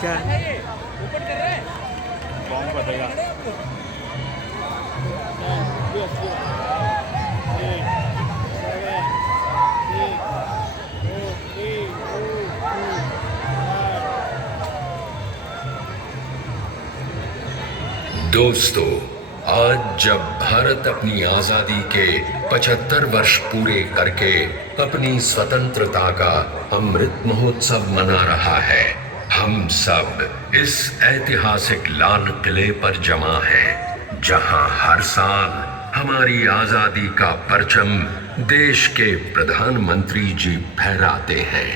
क्या बॉम्ब फटेगा। दोस्तों, आज जब भारत अपनी आजादी के 75 वर्ष पूरे करके अपनी स्वतंत्रता का अमृत महोत्सव मना रहा है, हम सब इस ऐतिहासिक लाल किले पर जमा हैं, जहां हर साल हमारी आजादी का परचम देश के प्रधानमंत्री जी फहराते हैं।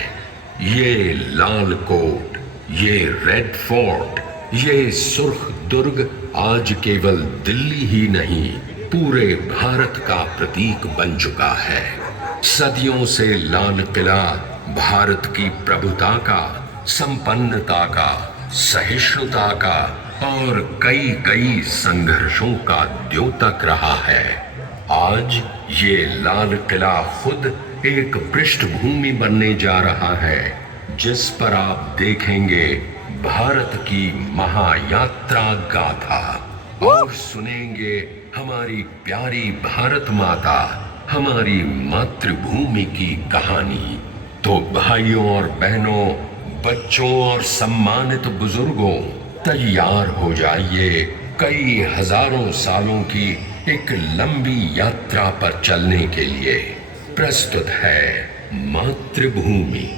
ये लाल कोट, ये रेड फोर्ट, ये सुर्ख दुर्ग आज केवल दिल्ली ही नहीं, पूरे भारत का प्रतीक बन चुका है। सदियों से लाल किला भारत की प्रभुता का, संपन्नता का, सहिष्णुता का और कई कई संघर्षों का द्योतक रहा है। आज ये लाल किला खुद एक पृष्ठभूमि बनने जा रहा है, जिस पर आप देखेंगे भारत की महायात्रा गाथा और सुनेंगे हमारी प्यारी भारत माता, हमारी मातृभूमि की कहानी। तो भाइयों और बहनों, बच्चों और सम्मानित बुजुर्गों, तैयार हो जाइए कई हजारों सालों की एक लंबी यात्रा पर चलने के लिए। प्रस्तुत है मातृभूमि।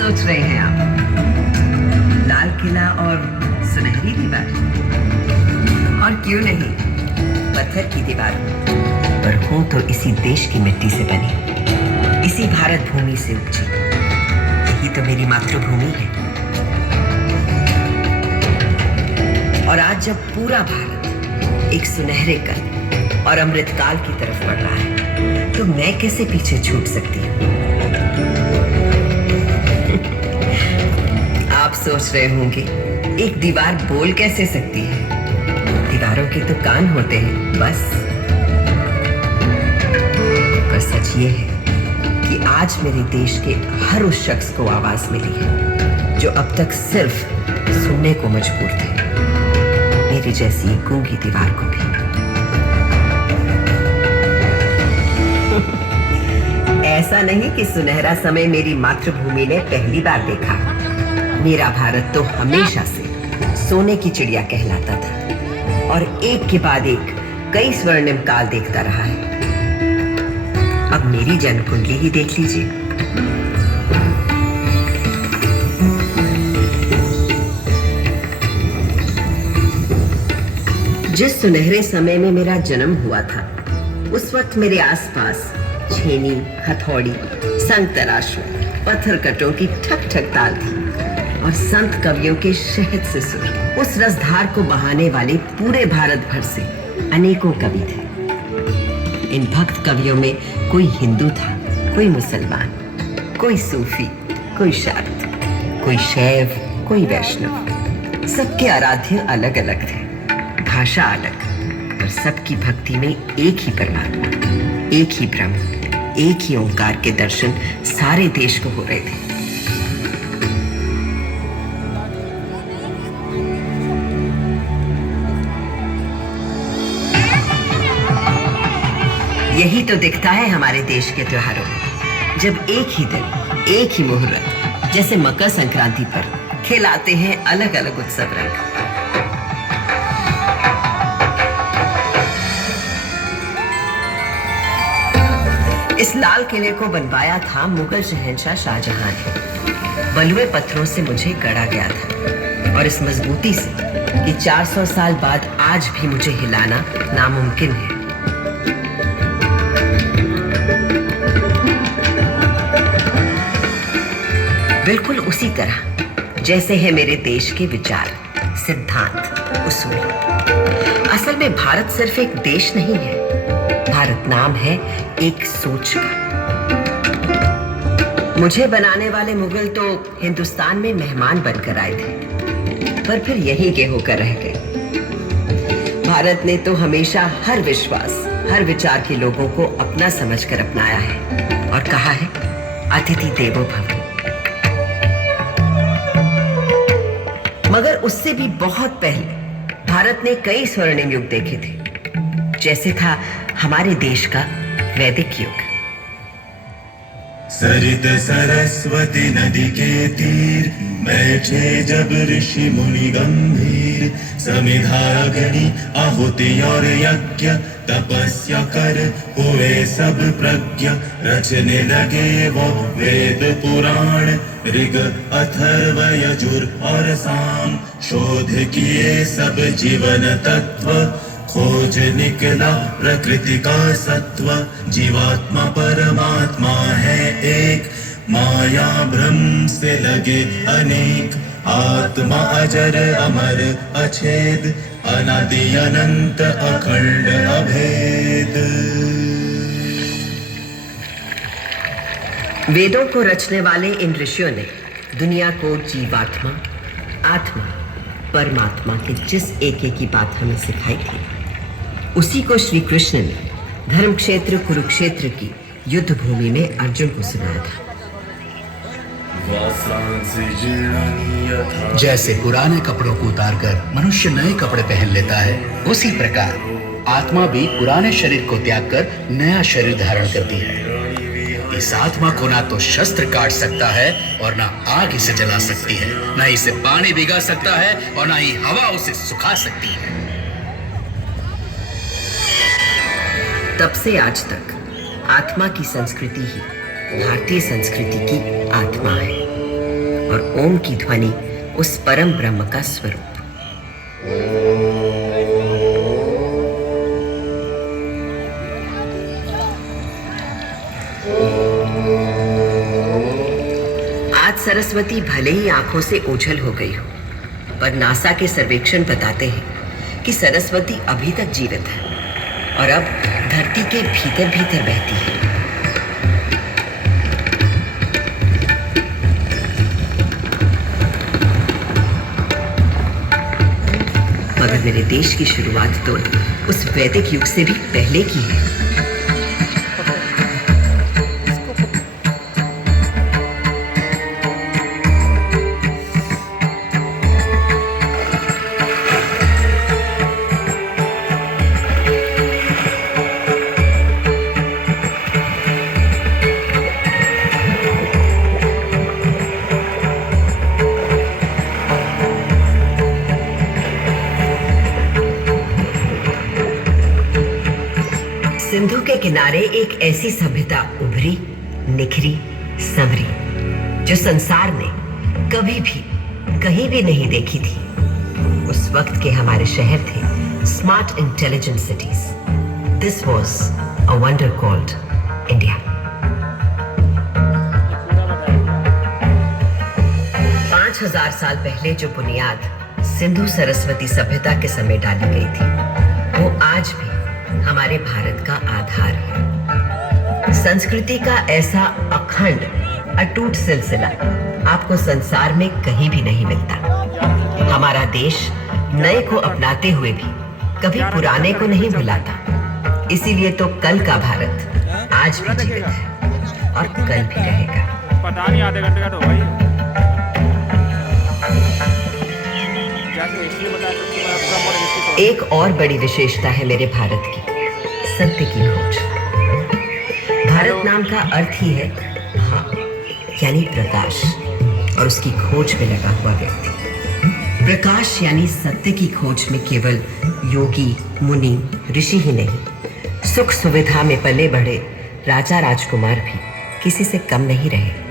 सोच रहे हैं आप? लाल किला और सुनहरी दीवार, और क्यों नहीं पत्थर की दीवार, पर हूं तो इसी देश की मिट्टी से बनी, इसी भारत भूमि से उपजी। यही तो मेरी मातृभूमि है। और आज जब पूरा भारत एक सुनहरे कल और अमृतकाल की तरफ बढ़ रहा है, तो मैं कैसे पीछे छूट सकती हूँ? आप सोच रहे होंगे, एक दीवार बोल कैसे सकती है? दीवारों के तो कान होते हैं बस। पर सच ये है कि आज मेरे देश के हर उस शख्स को आवाज मिली है जो अब तक सिर्फ सुनने को मजबूर थे, मेरी जैसी गूंगी दीवार को भी। ऐसा नहीं कि सुनहरा समय मेरी मातृभूमि ने पहली बार देखा। मेरा भारत तो हमेशा से सोने की चिड़िया कहलाता था और एक के बाद एक कई स्वर्णिम काल देखता रहा है। अब मेरी जन्म कुंडली ही देख लीजिए। जिस सुनहरे समय में मेरा जन्म हुआ था, उस वक्त मेरे आसपास छेनी, हथौड़ी, संग तराशू, पत्थर कटों की ठक ठक ताल थी और संत कवियों के शहद से सुर, उस रसधार को बहाने वाले पूरे भारत भर से अनेकों कवि थे। इन भक्त कवियों में कोई हिंदू था, कोई मुसलमान, कोई सूफी, कोई शाक्त, कोई शैव, कोई वैष्णव। सबके आराध्य अलग अलग थे, भाषा अलग, पर सबकी भक्ति में एक ही परमात्मा, एक ही ब्रह्म, एक ही ओंकार के दर्शन सारे देश को हो रहे थे। यही तो दिखता है हमारे देश के त्योहारों में, जब एक ही दिन, एक ही मुहूर्त, जैसे मकर संक्रांति पर खिलाते हैं अलग अलग उत्सव रंग। इस लाल किले को बनवाया था मुगल शहंशाह शाहजहां ने। बलुए पत्थरों से मुझे गढ़ा गया था, और इस मजबूती से कि 400 साल बाद आज भी मुझे हिलाना नामुमकिन है। बिल्कुल उसी तरह जैसे है मेरे देश के विचार, सिद्धांत, उसूल। असल में भारत सिर्फ एक देश नहीं है, भारत नाम है एक सोच का। मुझे बनाने वाले मुगल तो हिंदुस्तान में मेहमान बनकर आए थे, पर फिर यहीं के होकर रह गए। भारत ने तो हमेशा हर विश्वास, हर विचार के लोगों को अपना समझकर अपनाया है और कहा है अतिथि देवो भव। मगर उससे भी बहुत पहले भारत ने कई स्वर्णिम युग देखे थे, जैसे था हमारे देश का वैदिक युग। सरित सरस्वती नदी के तीर बैठे जब ऋषि मुनि गंभीर, समिधा अग्नि आहुति और यज्ञ तपस्या कर हुए सब प्रज्ञ, रचने लगे वो वेद पुराण ऋग अथर्व यजुर और साम, शोध किए सब जीवन तत्व, खोज निकला प्रकृति का सत्व, जीवात्मा परमात्मा है एक, माया भ्रम से लगे अनेक, आत्मा अजर अमर अछेद, अनादि अनंत अखंड अभेद। वेदों को रचने वाले इन ऋषियों ने दुनिया को जीवात्मा, आत्मा, परमात्मा की जिस एक की बात हमें सिखाई थी, उसी को श्री कृष्ण ने धर्म क्षेत्र कुरुक्षेत्र की युद्ध भूमि में अर्जुन को सुनाया था। जैसे पुराने कपड़ों को उतारकर मनुष्य नए कपड़े पहन लेता है, उसी प्रकार आत्मा भी पुराने शरीर को त्याग कर नया शरीर धारण करती है। इस आत्मा को ना तो शस्त्र काट सकता है और ना आग इसे जला सकती है, ना इसे पानी भिगा सकता है और ना ही हवा उसे सुखा सकती है। तब से आज तक आत्मा की संस्कृति ही भारतीय संस्कृति की आत्मा है, और ओम की ध्वनि उस परम ब्रह्म का स्वरूप। आज सरस्वती भले ही आंखों से ओझल हो गई हो, पर नासा के सर्वेक्षण बताते हैं कि सरस्वती अभी तक जीवित है और अब धरती के भीतर भीतर बहती है। मगर मेरे देश की शुरुआत तो उस वैदिक युग से भी पहले की है। सिंधु के किनारे एक ऐसी सभ्यता उभरी, निखरी, संवरी, जो संसार ने कभी भी कहीं भी नहीं देखी थी। उस वक्त के हमारे शहर थे smart intelligent cities. This was a wonder called India. 5000 साल पहले जो बुनियाद सिंधु सरस्वती सभ्यता के समय डाली गई थी, वो आज भी हमारे भारत का आधार है। संस्कृति का ऐसा अखंड अटूट सिलसिला आपको संसार में कहीं भी नहीं मिलता। हमारा देश नए को अपनाते हुए भी कभी पुराने को नहीं भुलाता। इसीलिए तो कल का भारत आज भी जीवित है और कल भी रहेगा। पता नहीं आधे घंटे का तो होगा ही। एक और बड़ी विशेषता है मेरे भारत की, सत्य की खोज। भारत नाम का अर्थ ही है हाँ यानी प्रकाश, और उसकी खोज में लगा हुआ व्यक्ति। प्रकाश यानी सत्य की खोज में केवल योगी, मुनि, ऋषि ही नहीं, सुख सुविधा में पले बढ़े राजा राजकुमार भी किसी से कम नहीं रहे।